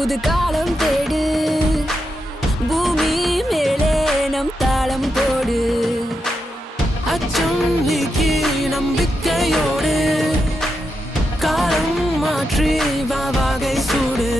புது காலம் தேடு பூமி மேலே நம் தாளம் போடு அச்சம் நீக்கி நம்பிக்கையோடு காலம் மாற்றி வாகை சூடு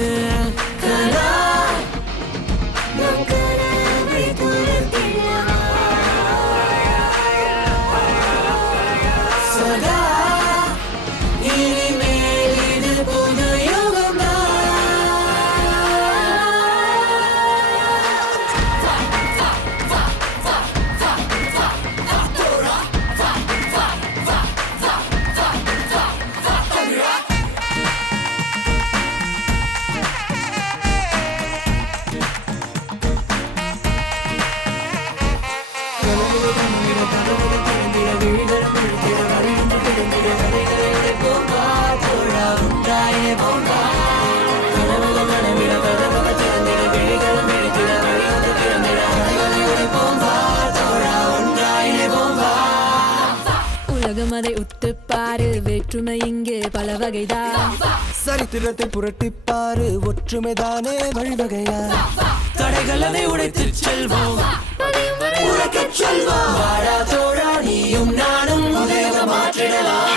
உலகம் அதை உத்துப்பாரு வேற்றுமை இங்கே பல வகைதான் சரித்திரத்தை புரட்டிப்பாரு ஒற்றுமைதானே வழிவகையா தடைகள் அதை உடைத்து செல்வோம் உழைக்கச் செல்வோம் வாடா தோழா நீயும் நானும் உலகை மாற்றிடலாம்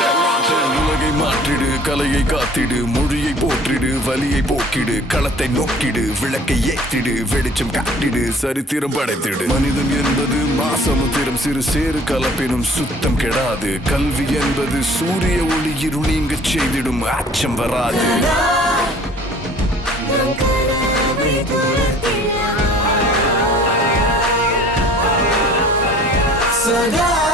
உலகை மாற்றிடு கலையை காத்திடு மொழியை போற்றிடு வலியை போக்கிடு களத்தை நோக்கிடு விளக்கை ஏற்றிடு வெளிச்சம் காட்டிடு சரித்திரம் படைத்திடு மனிதன் என்பது மாசமுத்திரம் சிறு சேறு கலப்பினும் சுத்தம் கெடாது கல்வி என்பது சூரிய ஒளி இருளீங்க செய்திடும் அச்சம் வராது சதா